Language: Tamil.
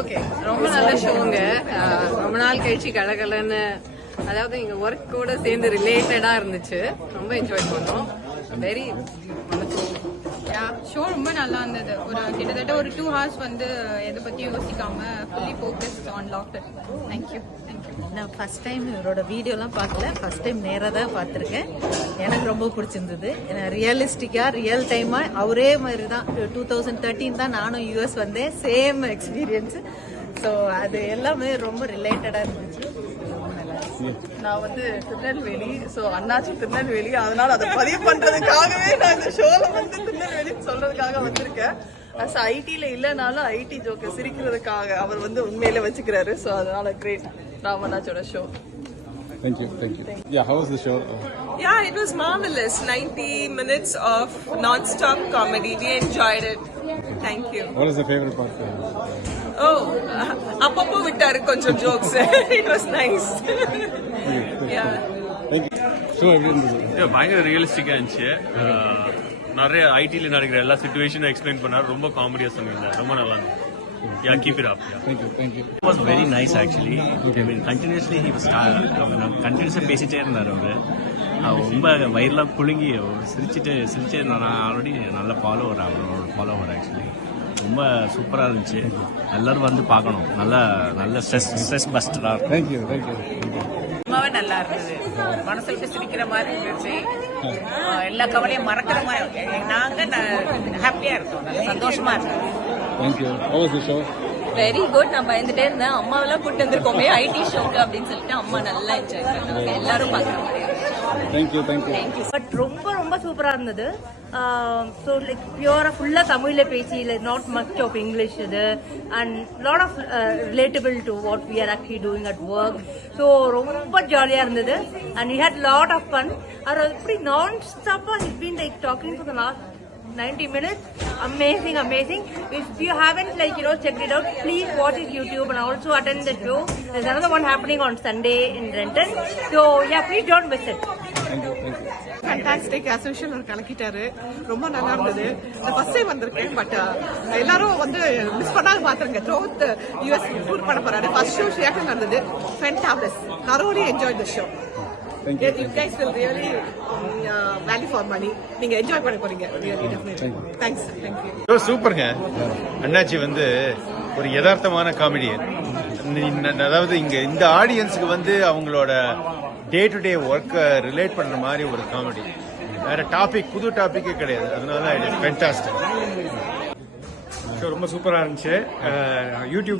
ஓகே, ரொம்ப நல்ல ஷோங்க. ரொம்ப நாள் கழிச்சு கலகலன்னு, அதாவது எங்க ஒர்க் கூட சேர்ந்து ரிலேட்டடா இருந்துச்சு. ரொம்ப என்ஜாய் பண்ணோம். வெரி ஷோ ரொம்ப நல்லா இருந்தது. கிட்டத்தட்ட ஒரு 2 hours வந்து எதை பத்தியும் யோசிக்காம fully focused on laughter. Thank you. நான் ஃபர்ஸ்ட் டைம் இவரோட வீடியோலாம் பார்க்கல, ஃபர்ஸ்ட் டைம் நேராக தான் பார்த்துருக்கேன். எனக்கு ரொம்ப பிடிச்சிருந்தது. ரியலிஸ்டிக்கா ரியல் டைமா அவரே மாதிரி தான். 2013 தான் நானும் யூஎஸ் வந்தேன், சேம் எக்ஸ்பீரியன்ஸ். ஸோ அது எல்லாமே ரொம்ப ரிலேட்டடா இருந்துச்சு. நான் வந்து திருநெல்வேலி, ஸோ அண்ணாச்சி திருநெல்வேலி, அதனால அதை பதிவு பண்றதுக்காகவே நான் இந்த ஷோல வந்து திருநெல்வேலின்னு சொல்றதுக்காக வந்திருக்கேன். ஐடில இல்லைனாலும் ஐடி ஜோக்க சிரிக்கிறதுக்காக அவர் வந்து உண்மையில வச்சுக்கிறாரு. ஸோ அதனால கிரேட் ராமண்ணாச்சோட show. Thank you. Yeah, how was the show? Yeah, it was marvelous. 90 minutes of non-stop comedy. We enjoyed it. Thank you. What is the favorite part for you? Oh, appo vittaru konjam jokes. It was nice. Yeah. Thank you. Show எப்படி இருந்தது? பயங்கர ரியலிஸ்டிக்கா இருந்துச்சு. நிறைய ஐடில நடக்கிற எல்லா சிச்சுவேஷனும் எக்ஸ்பிளைன் பண்ணாரு. ரொம்ப காமெடியா சொன்னீங்க. ரொம்ப நல்லா இருந்துச்சு. Yeah, keep it up. Yeah. Thank you. It was very nice actually. I mean, continuously he was continuously பேசிட்டே இருந்தார் அவரு. ரொம்ப வயிறுலாம் குலுங்கி சிரிச்சிட்டே இருந்தார். நான் ஆல்ரெடி நல்ல ஃபாலோவர், அவரோட ஃபாலோவர் ஆக்சுவலி. ரொம்ப சூப்பரா இருந்துச்சு. எல்லாரும் வந்து பார்க்கணும். நல்ல ஸ்ட்ரெஸ் பஸ்டரா இருக்கும். Thank you. ரொம்பவே நல்லா இருந்தது. மனசுல விட்டு சிரிக்கிற மாதிரி இருந்துச்சு. எல்லா கவலையும் மறக்கிற மாதிரி நாங்க ஹாப்பியா இருக்கோம், சந்தோஷமா இருக்கோம். Thank you. How was the show? Very good. நான் பயந்துட்டே இருந்தேன், அம்மாவெல்லாம் கூட்டு வந்திருக்கோமே ஐடி ஷோக்கு அப்படின்னு சொல்லிட்டு அம்மா நல்லா என்ஜாய் பண்ணாங்க. எல்லாரும் பார்க்குற Thank you. பட் ரொம்ப சூப்பரா இருந்தது. ஸோ லைக் பியூரா ஃபுல்லா தமிழ்ல பேசி, நாட் மச் ஆஃப் இங்கிலீஷ் இது, and lot of relatable to what we are actually doing at work. So ரொம்ப ஜாலியா இருந்தது. And we had lot of fun. அவர் எப்படி நான் ஸ்டாப்பா he's been like talking for the last 90 minutes. Amazing. If you haven't checked it out, please watch his YouTube and also attend the show. There's another one happening on Sunday in Renton. So yeah, please don't miss it. Thank you. Fantastic. As usual அவர் கலக்கிட்டாரு. ரொம்ப நல்லா இருந்தது. நான் ஃபர்ஸ்ட் டைம் வந்திருக்கேன், பட் எல்லாரும் வந்து மிஸ் பண்ணாம பாத்துருங்க. த்ரூஅவுட் யூஎஸ் டூர் பண்ண போறாரு. ஃபர்ஸ்ட் ஷோ ஷியாக்கா நடந்தது. ஃபேண்டாபிளஸ். thoroughly enjoyed the show. Thank you. You guys will really value for money. நீங்க என்ஜாய் பண்ண போறீங்க. Really, definitely. Thanks. Thank you. சூப்பருங்க. அண்ணாச்சி வந்து ஒரு யதார்த்தமான காமெடியன். அதாவது இங்க இந்த ஆடியன்ஸுக்கு வந்து அவங்களோட டே டு டே ஒர்க்கை ரிலேட் பண்ற மாதிரி ஒரு காமெடி. வேற புது டாபிக்கே கிடையாது. அதனால இட் இஸ் ஃபேண்டாஸ்டிக். ரொம்ப சூப்பரா இருந்துச்சு. யூடியூப்